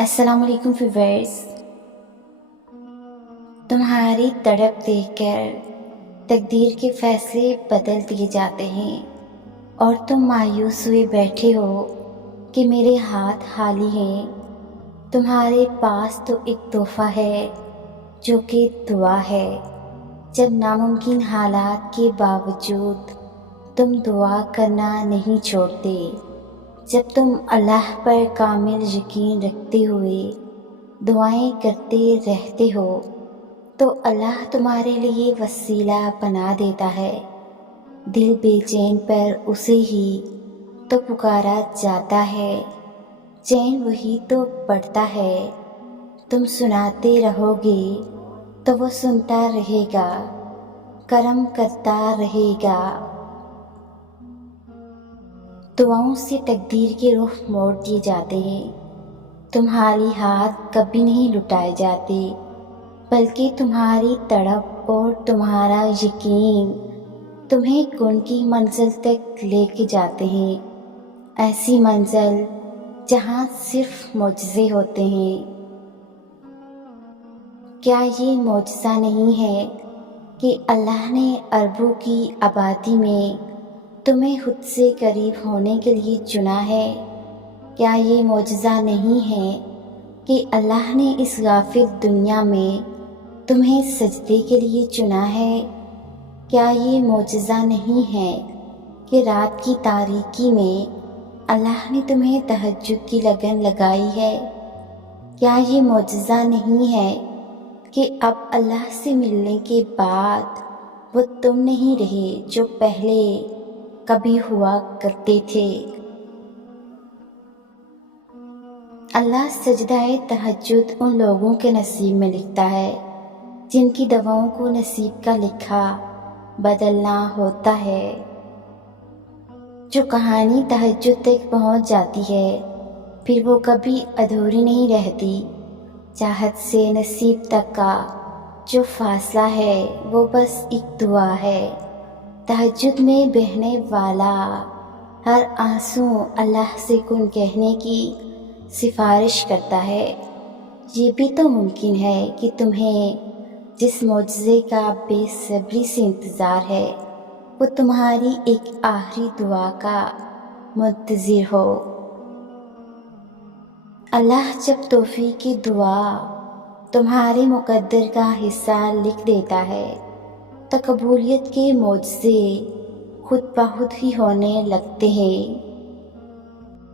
السلام علیکم ویورز، تمہاری تڑپ دیکھ کر تقدیر کے فیصلے بدل دیے جاتے ہیں اور تم مایوس ہوئے بیٹھے ہو کہ میرے ہاتھ خالی ہیں۔ تمہارے پاس تو ایک تحفہ ہے جو کہ دعا ہے۔ جب ناممکن حالات کے باوجود تم دعا کرنا نہیں چھوڑتے، جب تم اللہ پر کامل یقین رکھتے ہوئے دعائیں کرتے رہتے ہو تو اللہ تمہارے لیے وسیلہ بنا دیتا ہے۔ دل بے چین پر اسے ہی تو پکارا جاتا ہے، چین وہی تو پڑتا ہے۔ تم سناتے رہو گے تو وہ سنتا رہے گا، کرم کرتا رہے گا۔ دعاؤں سے تقدیر کے رخ موڑ دیے جاتے ہیں۔ تمہاری ہاتھ کبھی نہیں لٹائے جاتے، بلکہ تمہاری تڑپ اور تمہارا یقین تمہیں کن کی منزل تک لے کے جاتے ہیں، ایسی منزل جہاں صرف معجزے ہوتے ہیں۔ کیا یہ معجزہ نہیں ہے کہ اللہ نے اربوں کی آبادی میں تمہیں خود سے قریب ہونے کے لیے چنا ہے؟ کیا یہ معجزہ نہیں ہے کہ اللہ نے اس غافل دنیا میں تمہیں سجدے کے لیے چنا ہے؟ کیا یہ معجزہ نہیں ہے کہ رات کی تاریکی میں اللہ نے تمہیں تہجد کی لگن لگائی ہے؟ کیا یہ معجزہ نہیں ہے کہ اب اللہ سے ملنے کے بعد وہ تم نہیں رہے جو پہلے کبھی ہوا کرتے تھے؟ اللہ سجدہ تہجد ان لوگوں کے نصیب میں لکھتا ہے جن کی دعاؤں کو نصیب کا لکھا بدلنا ہوتا ہے۔ جو کہانی تہجد تک پہنچ جاتی ہے پھر وہ کبھی ادھوری نہیں رہتی۔ چاہت سے نصیب تک کا جو فاصلہ ہے وہ بس ایک دعا ہے۔ تہجد میں بہنے والا ہر آنسو اللہ سے کن کہنے کی سفارش کرتا ہے۔ یہ بھی تو ممکن ہے کہ تمہیں جس معجزے کا بے صبری سے انتظار ہے وہ تمہاری ایک آخری دعا کا منتظر ہو۔ اللہ جب توفیق کی دعا تمہارے مقدر کا حصہ لکھ دیتا ہے تو قبولیت کے معجزے خود بخود ہی ہونے لگتے ہیں۔